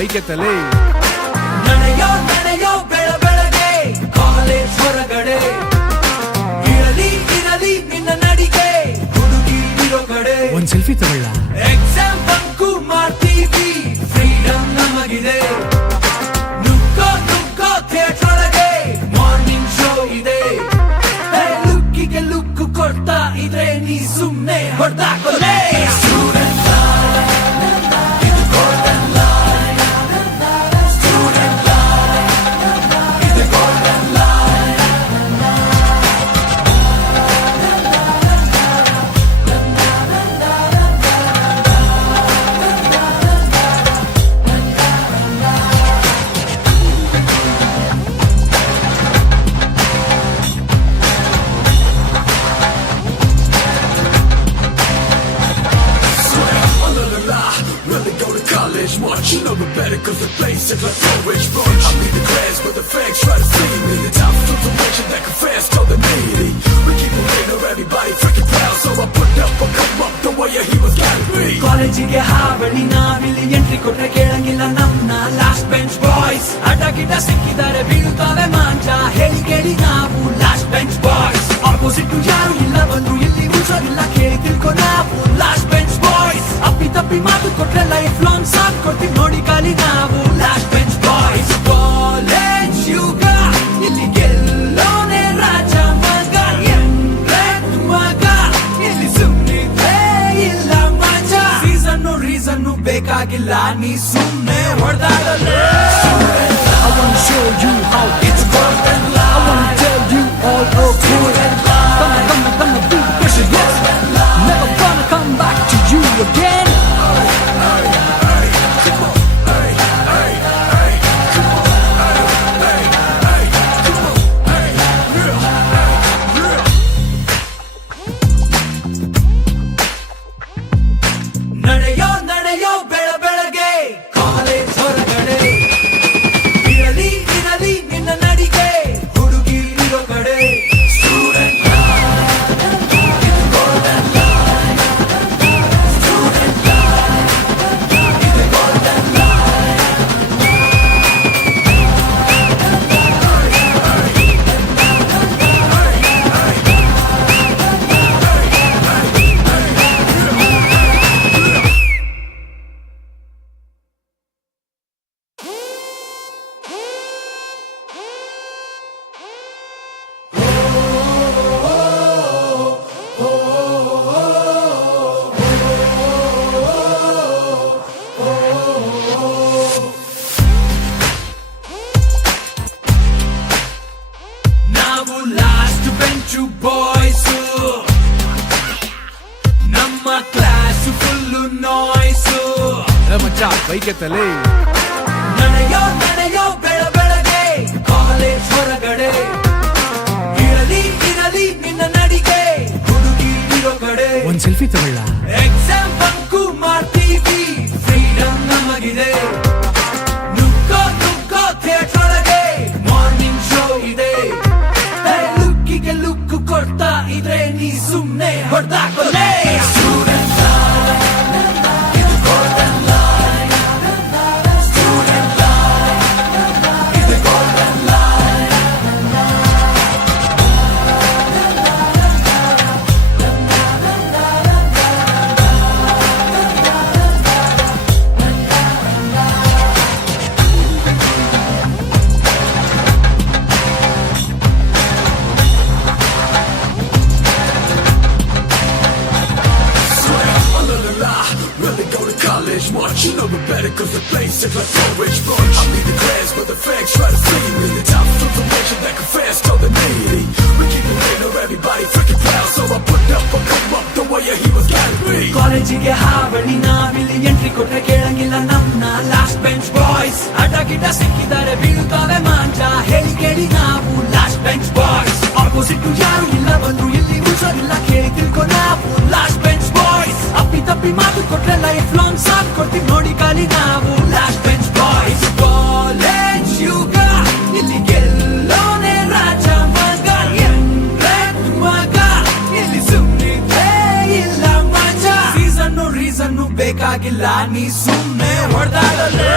Bike ತಲೆ ನಡೆಯೋ ನಡೆಯೋ ಬೆಳಬೆಳಗೆ ಕಾಲೇಜ್ ಹೊರಗಡೆ ಇರಲಿ ಇರಲಿ ನಿನ್ನ ನಡಿಗೆ ಹುಡುಗಿ ಇರೋ ಕಡೆ ಒಂದ್ ಸೆಲ್ಫಿ ತಗೊಳ್ಳ ಎಕ್ಸಾಮ್ ಬಂಕು ಮಾಡ್ತೀವಿ ಫ್ರೀಡಮ್ ನಮಗಿದೆ ನುಗ್ಗೋ ನುಗ್ಗೋ ಥಿಯೇಟರ್ ಒಳಗೆ ಮಾರ್ನಿಂಗ್ ಶೋ ಇದೆ ಲುಕ್ಕಿಗೆ ಲುಕ್ ಕೊಡ್ತಾ ಇದ್ರೆ ನೀ ಸುಮ್ನೆ ಹೊಡ್ದಾಕೊಲೆ Much, you know the better cause the place is like Norwich Brunch. I need the class but the facts try to see me. The top information that confess to the needy. We keep a waiting or everybody freaking proud. So I put up or come up the way he was gotta be. ಕಾಲೇಜಿಗೆ ಹಾವಳಿ ನಾವಿಲ್ಲಿ entry ಕೊಟ್ರೆ ಕೇಳಂಗಿಲ್ಲ ನಮ್ನ last bench boys ಅಡ್ಡ ಗಿಡ್ಡ ಸಿಕ್ಕಿದ್ದಾರೆ ಬೀಳುತ್ತವೆ ಮಾಂಚ ಹೇಳಿ ಕೇಳಿ ನಾವು ಲಾಸ್ಟ್ ಬೆಂಚ್ ಬಾಯ್ಸ್ ಆಪೋಸಿಟ್ ಯಾರು ಇಲ್ಲ ಬಂದ್ರು ಇಲ್ಲಿ ಉಳಿಸೋದಿಲ್ಲ ಕೇಳಿ ತಿಳ್ಕೊ ನಾವು ಲಾಸ್ಟ್ ಬೆಂಚ್ ಬಾಯ್ಸ್ ಅಪ್ಪಿ ತಪ್ಪಿ ಮಾತು ಕೊಟ್ರೆ ಲೈಫ್ ಲಾಂಗ್ ಸಾಥ್ ಕೊಡ್ತೀವಿ ನೋಡಿ ಕಾಲಿ ನಾವು ಲಾಸ್ಟ್ ಬೆಂಚ್ ಬಾಯ್ಸ್ ಕಾಲೇಜ್ ಯುಗ ಇಲ್ಲಿ ಗೆಲ್ಲೋನೆ ರಾಜ ಮಗ ಎಂಟ್ರೆಂಟ್ ಮಗ ಇಲ್ಲಿ ಸುಮ್ಮನಿದ್ರೆ ಇಲ್ಲ ಮಜ ರೀಸನ್ನು ಬೇಕಾಗಿಲ್ಲ ನೀ ಸುಮ್ಮನೆ ಹೊಡೆದಾಡಲೇ I wanna show you how it's golden light. I wanna tell you all okay. Gonna be the pressure, yes. Never gonna come back to you again. ನಡೆಯೋ ನಡೆಯೋ ಬೆಳಬೆಳಗೆ ಕಾಲೇಜ್ ಹೊರಗಡೆ ಇರಲಿ ಇರಲಿ ನಿನ್ನ ನಡಿಗೆ ಹುಡುಗಿ ಇರೋ ಕಡೆ ಸ್ಟೂಡೆಂಟ್ ನಾವು ಲಾಸ್ಟ್ ಬೆಂಚು ಬಾಯ್ಸು ನಮ್ಮ ಕ್ಲಾಸ್ ಫುಲ್ಲು ನಾಯ್ಸು ಮಚ್ಚ ಬೈಕೆ ತಲೆ ನಡೆಯೋ ನಡೆಯೋ ಬೆಳಬೆಳಗೆ ಕಾಲೇಜ್ ಹೊರಗಡೆ ಇರಲಿ ಇರಲಿ ನಿನ್ನ ನಡಿಗೆ ಹುಡುಗಿ ಇರೋ ಕಡೆ ಒಂದ್ ಸೆಲ್ಫಿ ತಗೊಳ್ಳ ಎಕ್ಸಾಮ್ ಬಂಕು ಮಾಡ್ತೀವಿ ಫ್ರೀಡಮ್ ನಮಗಿದೆ ನುಗ್ಗೋ ನುಗ್ಗೋ ಥಿಯೇಟರ್ ಒಳಗೆ ಮಾರ್ನಿಂಗ್ ಶೋ ಇದೆ ಲುಕ್ಕಿಗೆ ಲುಕ್ ಕೊಡ್ತಾ ಇದ್ರೆ ನೀ ಸುಮ್ನೆ ಹೊಡ್ದಾಕೊಲೆ Much, you know the better cause the place is like Norwich Brunch. I need the class but the facts try to see me. The top information that confess to the needy. We keep it waiting or everybody freaking proud. So I put up or come up the way he was gotta be. ಕಾಲೇಜಿಗೆ ಹಾವಳಿ ನಾವಿಲ್ಲಿ entry ಕೊಟ್ರೆ ಕೇಳಂಗಿಲ್ಲ ನಮ್ನ last bench boys ಅಡ್ಡ ಗಿಡ್ಡ ಸಿಕ್ಕಿದ್ದಾರೆ ಬೀಳುತ್ತವೆ ಮಾಂಚ ಹೇಳಿ ಕೇಳಿ ನಾವು ಲಾಸ್ಟ್ ಬೆಂಚ್ ಬಾಯ್ಸ್ ಆಪೋಸಿಟ್ ಯಾರು ಇಲ್ಲ ಬಂದ್ರು ಇಲ್ಲಿ ಉಳಿಸೋದಿಲ್ಲ ಕೇಳಿ ತಿಳ್ಕೊ ನಾವು ಲಾಸ್ಟ್ ಬೆಂಚ್ ಬಾಯ್ಸ್ ಅಪ್ಪಿ ತಪ್ಪಿ ಮಾತು ಕೊಟ್ರೆ ಲೈಫ್ ಲಾಂಗ್ ಸಾಥ್ ಕೊಡ್ತೀವಿ ನೋಡಿ ಕಾಲಿ ನಾವು ಲಾಸ್ಟ್ ಬೆಂಚ್ ಬಾಯ್ಸ್ ಕಾಲೇಜ್ ಯುಗ ಇಲ್ಲಿ ಗೆಲ್ಲೋನೆ ರಾಜ ಮಗ ಎಂಟ್ರೆಂಟ್ ಮಗ ಇಲ್ಲಿ ಸುಮ್ಮನಿದ್ರೆ ಇಲ್ಲ ಮಜ ರೀಸನ್ನು ಬೇಕಾಗಿಲ್ಲ ನೀ ಸುಮ್ಮನೆ ಹೊಡೆದಾಡಲೇ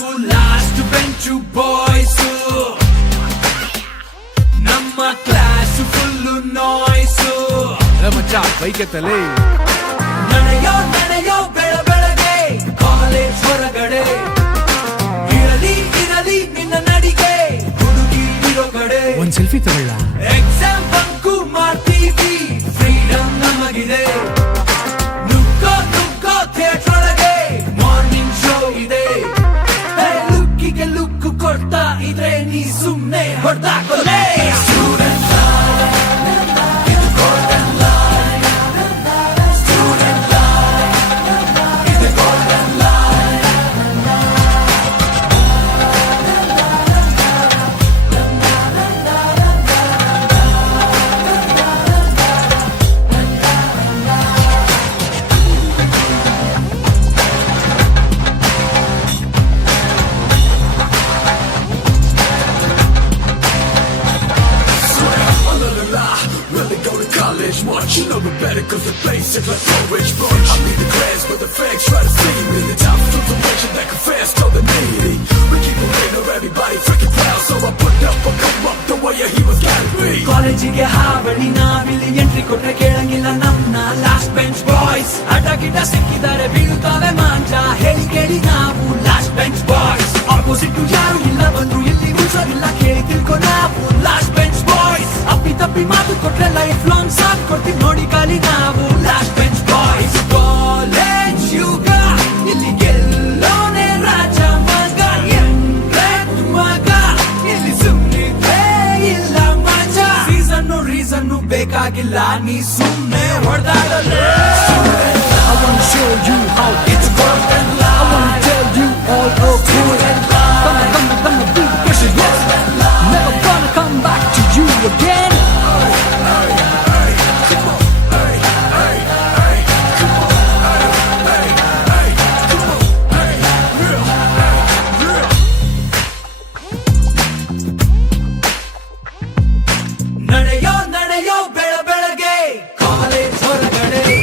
ನಾವು ಲಾಸ್ಟ್ ಬೆಂಚು ಬಾಯ್ಸ್, ನಮ್ಮ ಕ್ಲಾಸ್ ಫುಲ್ಲು ನಾಯ್ಸು. ಮಚ್ಚ ಬೈಕ್ ಎತ್ತಲೇ. ನಡೆಯೋ ನಡೆಯೋ ಬೆಳಗ್ಗೆ ಕಾಲೇಜ್ ಹೊರಗಡೆ, ಇರಲಿ ಇರಲಿ ನಿನ್ನ ನಡಿಗೆ ಹುಡುಗಿ ಇರೋ ಕಡೆ. ಒಂದ್ ಸೆಲ್ಫಿ ತಗೊಳ್ಳ. ಎಕ್ಸಾಮ್ ಬಂಕು ಮಾಡ್ತೀವಿ, ಫ್ರೀಡಮ್ ನಮಗಿದೆ. ನುಗ್ಗೋ ನುಗ್ಗೋ ಥಿಯೇಟರ್ ಒಳಗೆ, ಮಾರ್ನಿಂಗ್ ಶೋ ಇದೆ. ಲುಕ್ಕಿಗೆ ಲುಕ್ ಕೊಡ್ತಾ ಇದ್ರೆ ನೀ ಸುಮ್ನೆ ಹೊಡ್ದಾಕೊಲೆ. Much, you know the better cause the place is like orange brunch. I need the class but the facts try to see me. The top information that confess to the needy. We keep it real, everybody freaking proud. So I put up or come up the way he was gotta be. ಕಾಲೇಜಿಗೆ ಹಾವಳಿ ನಾವಿಲ್ಲಿ entry ಕೊಟ್ರೆ ಕೇಳಂಗಿಲ್ಲ ನಮ್ನ last bench boys. ಅಡ್ಡ ಗಿಡ್ಡ ಸಿಕ್ಕಿದ್ದಾರೆ ಬೀಳ್ತಾವೆ ಮಾಂಜ, ಹೇಳಿ ಕೇಳಿ ನಾವು ಲಾಸ್ಟ್ ಬೆಂಚ್ ಬಾಯ್ಸ್. ಆಪೋಸಿಟ್ ಯಾರು ಇಲ್ಲ ಬಂದ್ರು ಇಲ್ಲಿ ಉಳ್ಸೋದಿಲ್ಲ, ಕೇಳಿ ತಿಳ್ಕೊ ನಾವು ಲಾಸ್ಟ್ ಬೆಂಚ್ ಬಾಯ್ಸ್. ಅಪ್ಪಿ ತಪ್ಪಿ ಮಾತು ಕೊಟ್ರೆ ಲೈಫ್ ಲಾಂಗ್ ಸಾಥ್ ಕೊಡ್ತೀವಿ ನೋಡಿ ಕಾಲಿ ನಾವು ಲಾಸ್ಟ್ ಬೆಂಚ್ ಬಾಯ್ಸ್. ಕಾಲೇಜ್ ಯುಗ ಇಲ್ಲಿ ಗೆಲ್ಲೋನೆ ರಾಜ ಮಗ, ಎಂಟ್ರೆಟ್ ಮಗ ಇಲ್ಲಿ ಸುಮ್ಮನಿದ್ರೆ ಇಲ್ಲ ಮಜಾ. ರೀಸನ್ನು ಬೇಕಾಗಿಲ್ಲ, ನೀ ಸುಮ್ಮನೆ ಹೊಡೆದಾಡಲೇ. I wanna show you how it's worth and I wanna tell you all okay. Gonna be the pressure, yes. Never gonna come back to you again. ನಡೆಯೋ ನಡೆಯೋ ಬೆಳಗ್ಗೆ ಕಾಲೇಜ್ ಹೊರಗಡೆ,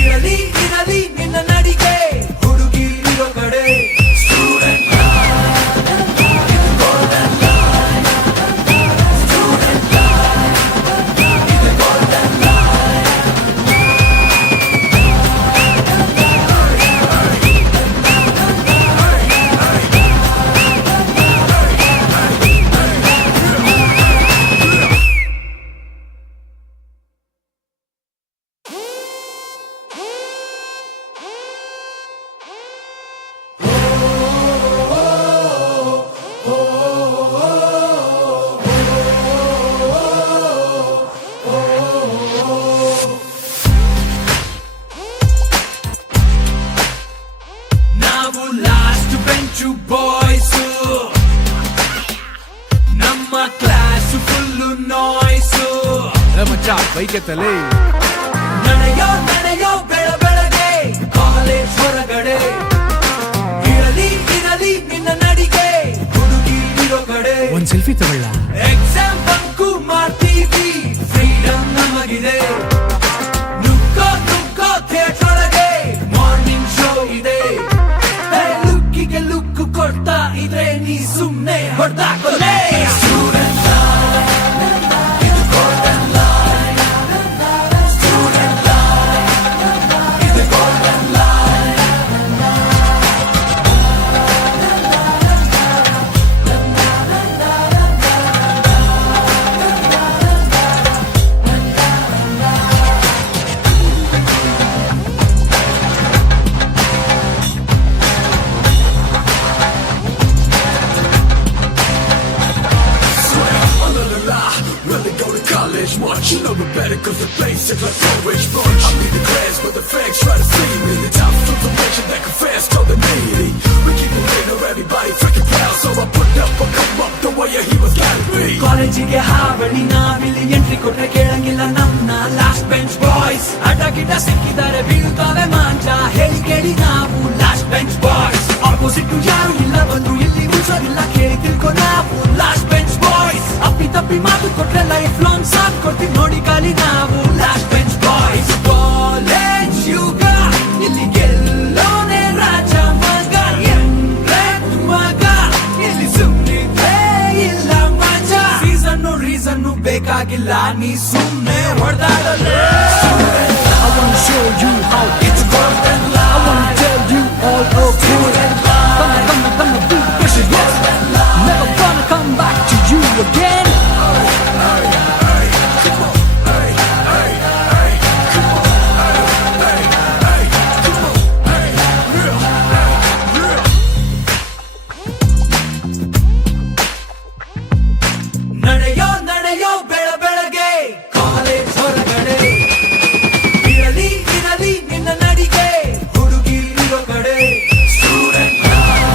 ಇರಲಿ ಇರಲಿ ನಿನ್ನ ನಡಿಗೆ ಹುಡುಗಿ ಇರೋ ಕಡೆ. ನಾವು ಲಾಸ್ಟ್ ಬೆಂಚು ಬಾಯ್ಸ್, ನಮ್ಮ ಕ್ಲಾಸ್ ಫುಲ್ಲು ನಾಯ್ಸು. ಮಚ್ಚ ಬೈಕ್ ಎತ್ತಲೇ. ನಡೆಯೋ ನಡೆಯೋ ಬೆಳಗ್ಗೆ ಕಾಲೇಜ್ ಹೊರಗಡೆ, ಇರಲಿ ಇರಲಿ ನಿನ್ನ ನಡಿಗೆ ಹುಡುಗಿ ಇರೋ ಕಡೆ. ಒಂದ್ ಸೆಲ್ಫಿ ತಗೊಳ್ಳ. ಎಕ್ಸಾಮ್ ಬಂಕು ಮಾಡ್ತೀವಿ, ಫ್ರೀಡಮ್ ನಮಗಿದೆ. ನುಗ್ಗೋ ನುಗ್ಗೋ ಥಿಯೇಟರ್ ಒಳಗೆ, ಮಾರ್ನಿಂಗ್ ಶೋ ಇದೆ. ಲುಕ್ಕಿಗೆ ಲುಕ್ ಕೊಡ್ತಾ ಇದ್ರೆ ನೀ ಸುಮ್ನೆ ಹೊಡ್ದಾಕೊಲೆ. Much, you know the better cause the place is like orange brunch. I need the class but the facts try to see me. The top information that confess to the needy. We keep it real, everybody freaking proud. So I put up or come up the way he was gotta be. ಕಾಲೇಜಿಗೆ ಹಾವಳಿ ನಾವಿಲ್ಲಿ entry ಕೊಟ್ರೆ ಕೇಳಂಗಿಲ್ಲ ನಮ್ನ last bench boys. ಅಡ್ಡ ಗಿಡ್ಡ ಸಿಕ್ಕಿದ್ದಾರೆ ಬೀಳ್ತಾವೆ ಮಾಂಜ, ಹೇಳಿ ಕೇಳಿ ನಾವು ಲಾಸ್ಟ್ ಬೆಂಚ್ ಬಾಯ್ಸ್. ಆಪೋಸಿಟ್ ಯಾರು ಇಲ್ಲ ಬಂದ್ರು ಇಲ್ಲಿ ಉಳ್ಸೋದಿಲ್ಲ, ಕೇಳಿ ತಿಳ್ಕೊ ನಾವು ಲಾಸ್ಟ್ ಬೆಂಚ್ ಬಾಯ್ಸ್. ಅಪ್ಪಿ ತಪ್ಪಿ ಮಾತು ಕೊಟ್ರೆ ಲೈಫ್ ಲಾಂಗ್ ಸಾಥ್ ಕೊಡ್ತೀವಿ ನೋಡಿ ಕಾಲಿ ನಾವು ಲಾಸ್ಟ್ ಬೆಂಚ್ ಬಾಯ್ಸ್. ನೀ